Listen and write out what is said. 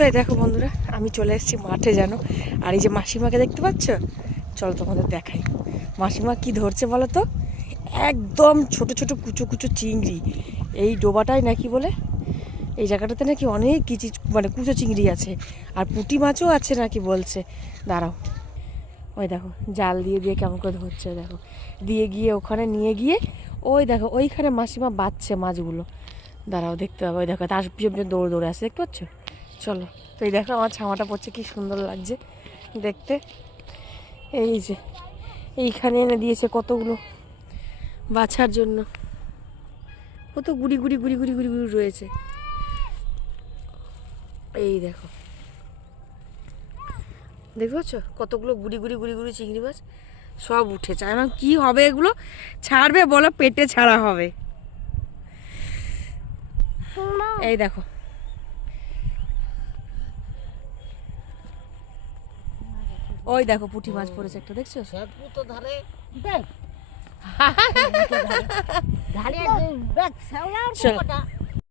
তো এই দেখো বন্ধুরা, আমি চলে এসেছি মাঠে জানো। আর এই যে মাসিমাকে দেখতে পাচ্ছ, চলো তোমাদের দেখাই মাসিমা কি ধরছে বলো তো। একদম ছোট ছোট কুচো কুচো চিংড়ি। এই ডোবাটাই নাকি বলে এই জায়গাটাতে নাকি অনেক কিছু মানে কুচো চিংড়ি আছে, আর পুঁটি মাছও আছে নাকি বলছে। দাঁড়াও, ওই দেখো জাল দিয়ে দিয়ে কেমন করে ধরছে, দেখো দিয়ে গিয়ে ওখানে নিয়ে গিয়ে ওই দেখো ওইখানে মাসিমা বাঁচছে মাছগুলো। দাঁড়াও দেখতে পাবো, ওই দেখো তার পিছনে পিছনে দৌড়ে দৌড়ে আসছে, দেখতে পাচ্ছ। চলো, তো এই দেখো আমার ছামাটা পড়ছে, কি সুন্দর লাগছে দেখতে। এই যে এইখানে এনে দিয়েছে কতগুলো বাছার জন্য, কত গুড়ি গুড়ি গুড়ি গুড়ি গুড়ি গুড়ি রয়েছে। এই দেখো, দেখতে পাচ্ছ কতগুলো গুড়ি গুড়ি গুড়ি গুড়ি চিংড়ি মাছ সব উঠেছে। আমি কি হবে এগুলো, ছাড়বে বলো, পেটে ছাড়া হবে। এই দেখো, ওই দেখো পুঁটি মাছ পড়েছে একটা, দেখছো।